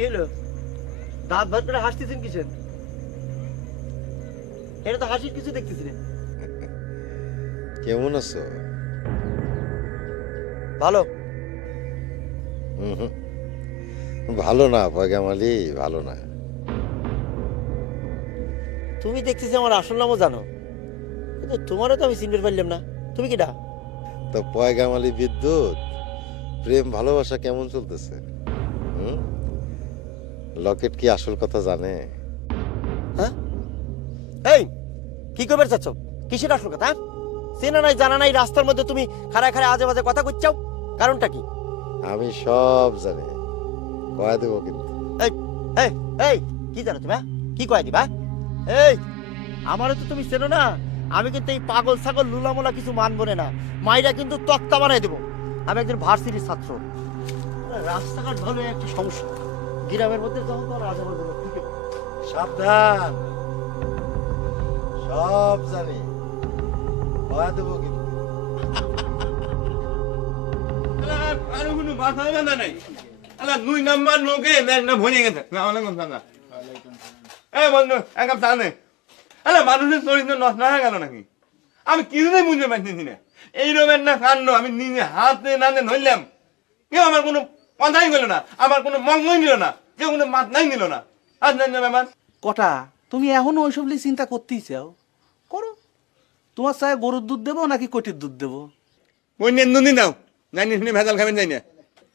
কি হলো? দাঁত ভাত করে হাসতেছেন কিসের? এটা তো হাসির কিছু দেখতেছি না। কেমন আছো? ভালো। ভালো না পয়গামালি ভালো না। তুমি দেখতেছি আমার আসল নামও জানো। কিন্তু তোমারও তো আমি চিনতে পারলাম না। তুমি কিটা তো পয়গামালি বিদ্যুৎ প্রেম ভালোবাসা কেমন চলতেছে? হুম? লকেট কি আসল কথা জানে? হ্যাঁ? এই কি করবে চাচ্ছ? কিসের আসল কথা হ্যাঁ? চেনা নাই জানা নাই রাস্তার মধ্যে তুমি খাড়ায় খাড়ায় আজে বাজে কথা করছাও কারণটা কি? আমি সব জানি। কয়া দেবো কিন্তু। এই এই এই কি জানো তুমি হ্যাঁ? কি কয় দিবা এই আমারও তো তুমি চেনো না আমি কিন্তু এই পাগল ছাগল লুলামোলা কিছু মানবো না মাইরা কিন্তু তক্তা বানাই দেবো। আমি একজন ভার্সিটির ছাত্র। রাস্তাঘাট ভালো একটা সমস্যা। গ্রামের মধ্যে তখন তো আর আজে বাজে লোক সাবধান। সব জানি। কয়া দেবো কিন্তু। দুই লোকে গেছে। নে নাকি? আমি কিছুতেই বুঝতে পারতেছি না কাণ্ড, আমি নিজে হাতে নাতে ধরলাম। কেউ আমার কোনো কথাই গেল না আমার কোনো মঙ্গই নিল না কেউ কোনো মাথাই নিল না। আর জানি না ব্যাপার কটা তুমি এখনও ওইসব নিয়ে চিন্তা করতেই চাও করো। তোমার চায় গরুর দুধ দেবো নাকি কটির দুধ দেবো? ওই নিয়ে দুদিন দাও জানি শুনে ভেজাল খাবেন যাই না।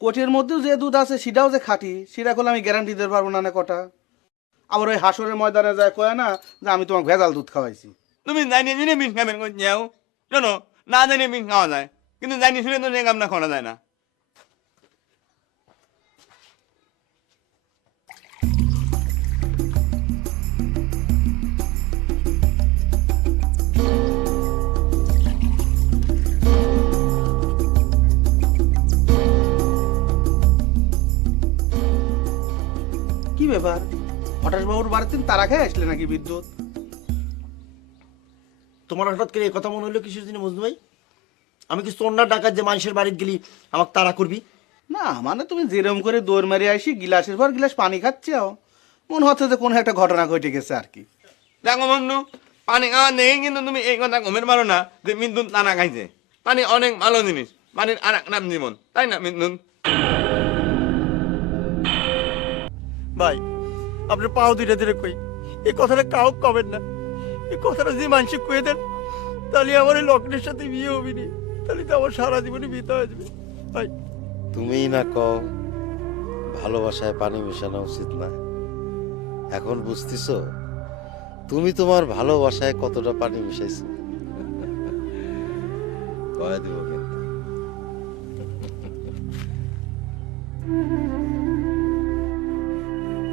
কোটির মধ্যেও যে দুধ আছে সেটাও যে খাঁটি সেটা করলে আমি গ্যারান্টি দিতে পারব না না কটা। আবার ওই হাসরের ময়দানে যায় কয় না যে আমি তোমাকে ভেজাল দুধ খাওয়াইছি। তুমি জানি শুনে বিষ খাবেন যাও শোনো না জানি বিষ খাওয়া যায় কিন্তু জানি শুনে তো যে কামনা করা যায় না। কি ব্যাপার? হঠাৎ বাবুর বাড়িতে তারা খেয়ে আসলে নাকি বিদ্যুৎ? তোমার হঠাৎ করে এই কথা মনে হলো কিসের জন্য মজনু ভাই? আমি কি সোনার ডাকাত যে মানুষের বাড়িতে গেলি আমাকে তাড়া করবি? না মানে তুমি যেরম করে দৌড় মারি আসি গিলাসের পর গিলাস পানি খাচ্ছেও। মনে হচ্ছে যে কোনো একটা ঘটনা ঘটে গেছে আর কি। দেখো বন্ধু পানি খাওয়া নেই কিন্তু তুমি এই কথা গমের পারো না যে বিদ্যুৎ টানা খাইছে। পানি অনেক ভালো জিনিস পানির আর এক নাম জীবন তাই না বিদ্যুৎ? ভাই আপনি পাও ধীরে ধীরে কই। এই কথাটা কাউ কবেন না। এই কথাটা যদি মানুষে কয়ে দেন তাহলে আমার এই লগ্নের সাথে বিয়ে হবি নি। তাহলে তো আমার সারা জীবনে বিয়ে হয়ে যাবে। ভাই। তুমিই না কও ভালোবাসায় পানি মেশানো উচিত না। এখন বুঝতেছ? তুমি তোমার ভালোবাসায় কতটা পানি মিশাইছো? কয়া দিব